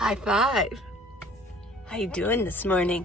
High five. How you doing this morning?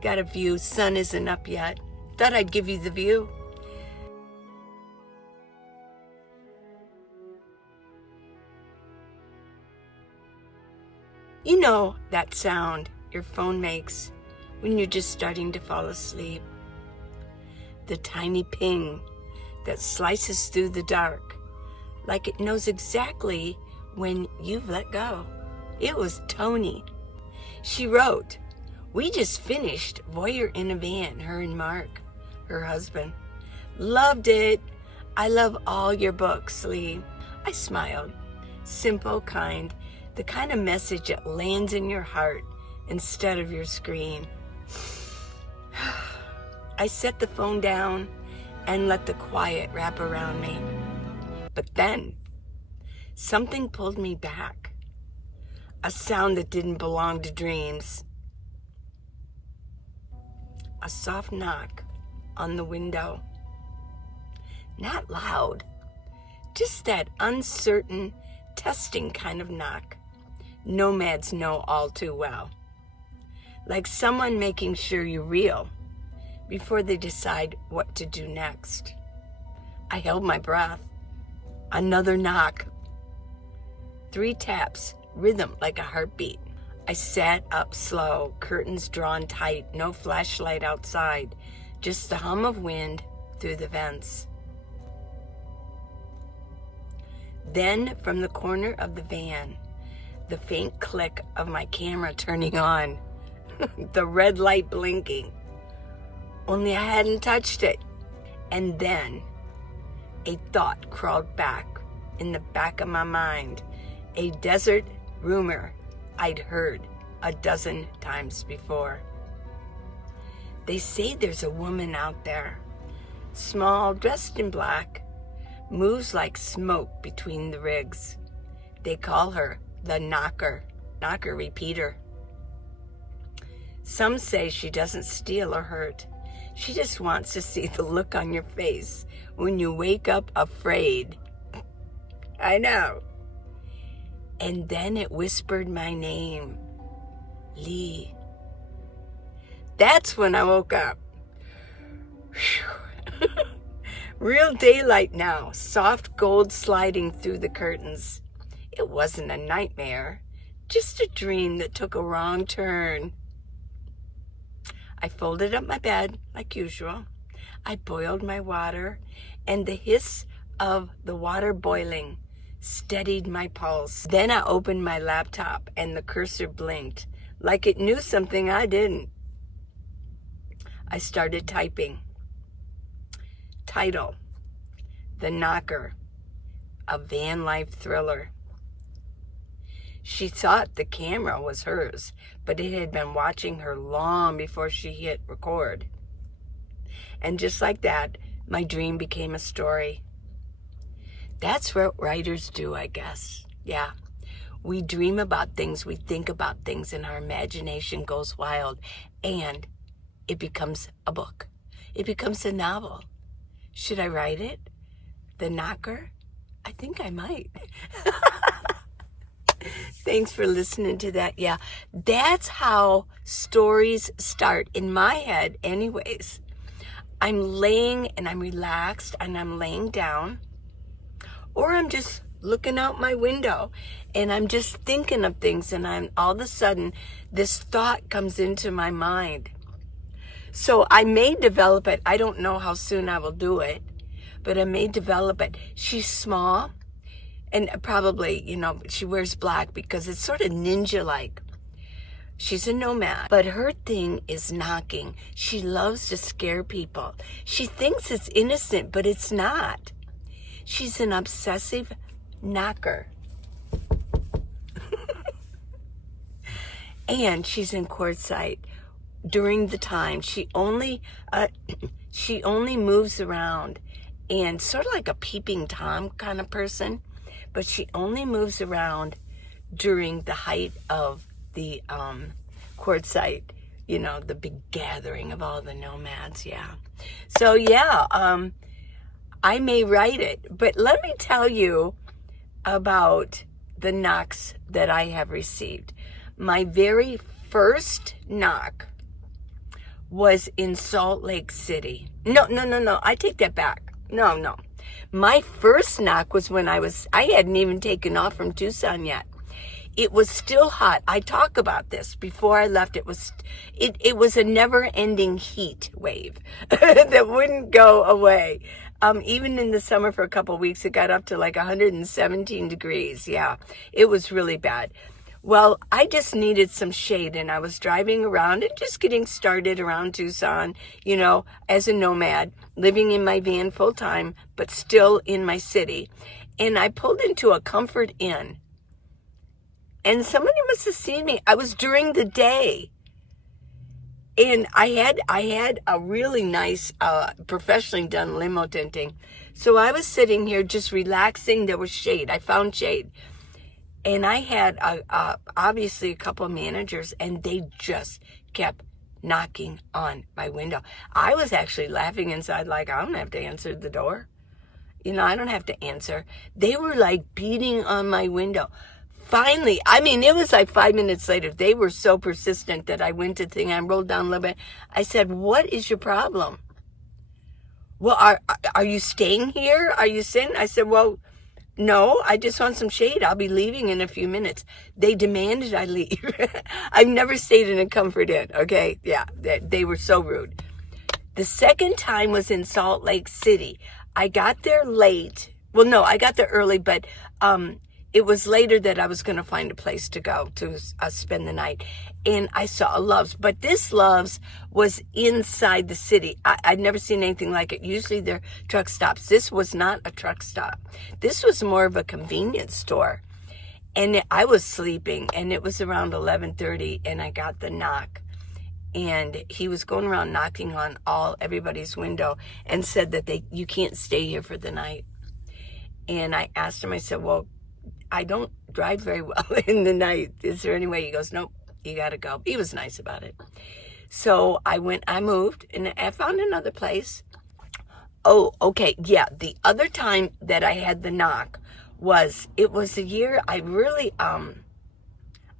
Got a view. Sun isn't up yet. Thought I'd give you the view. You know that sound your phone makes when you're just starting to fall asleep. The tiny ping that slices through the dark, like it knows exactly when you've let go. It was Tony. She wrote, "We just finished Voyeur in a Van," her and Mark, her husband. "Loved it. I love all your books, Lee." I smiled. Simple, kind, the kind of message that lands in your heart instead of your screen. I set the phone down and let the quiet wrap around me. But then, something pulled me back. A sound that didn't belong to dreams. A soft knock on the window. Not loud, just that uncertain, testing kind of knock nomads know all too well. Like someone making sure you're real before they decide what to do next. I held my breath. Another knock. 3 taps, rhythm like a heartbeat. I sat up slow, curtains drawn tight, no flashlight outside, just the hum of wind through the vents. Then, from the corner of the van, the faint click of my camera turning on, the red light blinking. Only I hadn't touched it. And then, a thought crawled back in the back of my mind, a desert rumor I'd heard a dozen times before. They say there's a woman out there, small, dressed in black, moves like smoke between the rigs. They call her the knocker repeater. Some say she doesn't steal or hurt. She just wants to see the look on your face when you wake up afraid. I know. And then it whispered my name, Lee. That's when I woke up. Real daylight now, soft gold sliding through the curtains. It wasn't a nightmare, just a dream that took a wrong turn. I folded up my bed like usual. I boiled my water, and the hiss of the water boiling steadied my pulse. Then I opened my laptop and the cursor blinked like it knew something I didn't. I started typing. Title, The Knocker, a van life thriller. She thought the camera was hers, but it had been watching her long before she hit record. And just like that, my dream became a story. That's what writers do, I guess. Yeah. We dream about things, we think about things, and our imagination goes wild. And it becomes a book. It becomes a novel. Should I write it? The Knocker? I think I might. Thanks for listening to that. Yeah, that's how stories start in my head anyways. I'm laying and I'm relaxed and I'm laying down. Or I'm just looking out my window and I'm just thinking of things, and I'm all of a sudden this thought comes into my mind. So I may develop it. I don't know how soon I will do it, but I may develop it. She's small and probably, she wears black because it's sort of ninja-like. She's a nomad, but her thing is knocking. She loves to scare people. She thinks it's innocent, but it's not. She's an obsessive knocker. And she's in quartzite. During the time, she only moves around, and sort of like a peeping Tom kind of person, but she only moves around during the height of the quartzite, the big gathering of all the nomads. Yeah. So yeah, I may write it, but let me tell you about the knocks that I have received. My very first knock was in Salt Lake City. No, I take that back. No. My first knock was when I hadn't even taken off from Tucson yet. It was still hot. I talk about this. Before I left, it was a never-ending heat wave that wouldn't go away. Even in the summer for a couple of weeks, it got up to like 117 degrees. Yeah, it was really bad. Well, I just needed some shade, and I was driving around and just getting started around Tucson, as a nomad, living in my van full time, but still in my city. And I pulled into a Comfort Inn, and somebody must have seen me. I was during the day, and I had a really nice, professionally done limo tinting. So I was sitting here just relaxing. There was shade. I found shade. And I had obviously a couple of managers, and they just kept knocking on my window. I was actually laughing inside, like, I don't have to answer the door. I don't have to answer. They were like beating on my window. Finally, it was like 5 minutes later. They were so persistent that I went to the thing. I rolled down a little bit. I said, "What is your problem?" "Well, are you staying here? Are you sitting?" I said, "Well, no, I just want some shade. I'll be leaving in a few minutes." They demanded I leave. I've never stayed in a Comfort Inn, okay? Yeah, they were so rude. The second time was in Salt Lake City. I got there late. Well, no, I got there early, but it was later that I was going to find a place to go to spend the night. And I saw a Love's, but this Love's was inside the city. I'd never seen anything like it. Usually they're truck stops. This was not a truck stop. This was more of a convenience store. And I was sleeping, and it was around 11:30, and I got the knock. And he was going around knocking on everybody's window and said that you can't stay here for the night. And I asked him, I said, "Well, I don't drive very well in the night. Is there any way?" He goes, "Nope, you got to go." He was nice about it. So I moved, and I found another place. Oh, okay. Yeah. The other time that I had the knock it was a year I really,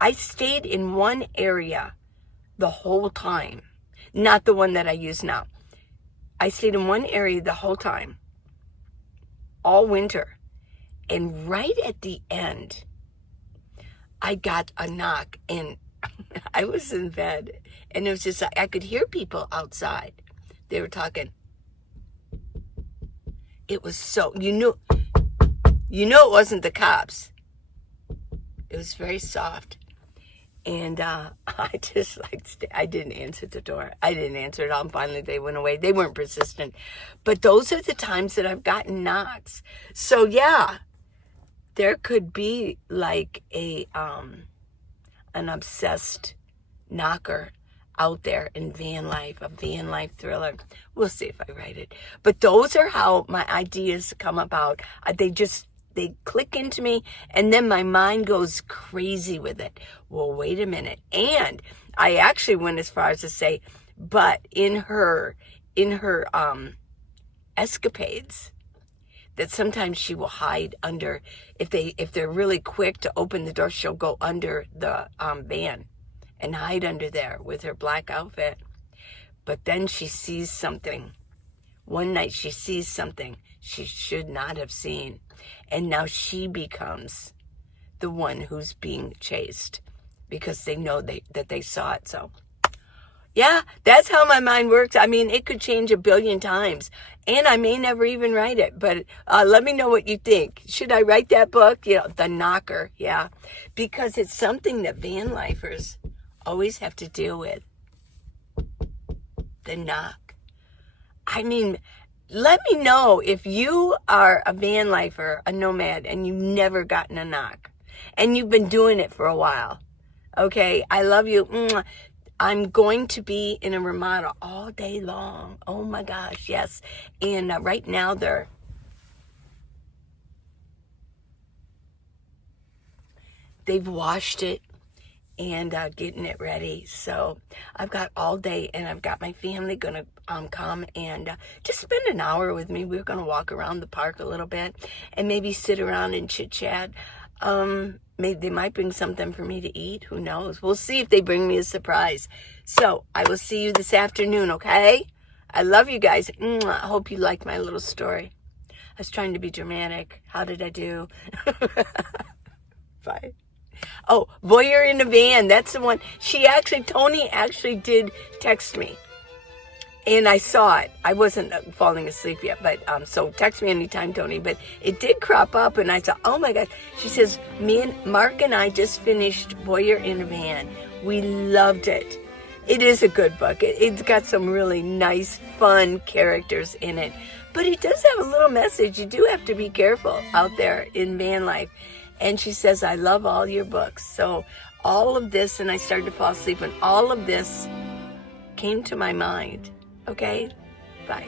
I stayed in one area the whole time. Not the one that I use now. I stayed in one area the whole time. All winter. And right at the end, I got a knock, and I was in bed, and it was just, I could hear people outside. They were talking. It was so, you knew it wasn't the cops. It was very soft. And I just I didn't answer the door. I didn't answer it all. And finally, they went away. They weren't persistent. But those are the times that I've gotten knocks. So, yeah. There could be like an obsessed knocker out there in van life, a van life thriller. We'll see if I write it. But those are how my ideas come about. They click into me, and then my mind goes crazy with it. Well, wait a minute. And I actually went as far as to say, but in her escapades, that sometimes she will hide under, if they're really quick to open the door, she'll go under the van and hide under there with her black outfit. But then she sees something. One night she sees something she should not have seen. And now she becomes the one who's being chased because they know that they saw it. So, yeah, that's how my mind works. It could change a billion times, and I may never even write it, but let me know what you think. Should I write that book? The knocker, yeah, because it's something that van lifers always have to deal with. The knock. Let me know if you are a van lifer, a nomad, and you've never gotten a knock, and you've been doing it for a while. Okay, I love you. Mwah. I'm going to be in a Ramada all day long. Oh my gosh, yes. And right now they've washed it and getting it ready. So I've got all day, and I've got my family going to come and just spend an hour with me. We're going to walk around the park a little bit and maybe sit around and chit chat. Maybe they might bring something for me to eat. Who knows? We'll see if they bring me a surprise. So I will see you this afternoon, okay? I love you guys. I hope you liked my little story. I was trying to be dramatic. How did I do? Bye. Oh, Voyeur in a Van. That's the one. Tony actually did text me. And I saw it. I wasn't falling asleep yet, but so text me anytime, Tony. But it did crop up, and I thought, oh my God. She says, Mark and I just finished Voyeur in a Van. We loved it. It is a good book. It's got some really nice, fun characters in it. But it does have a little message. You do have to be careful out there in van life. And she says, I love all your books. So all of this, and I started to fall asleep, and all of this came to my mind. Okay? Bye.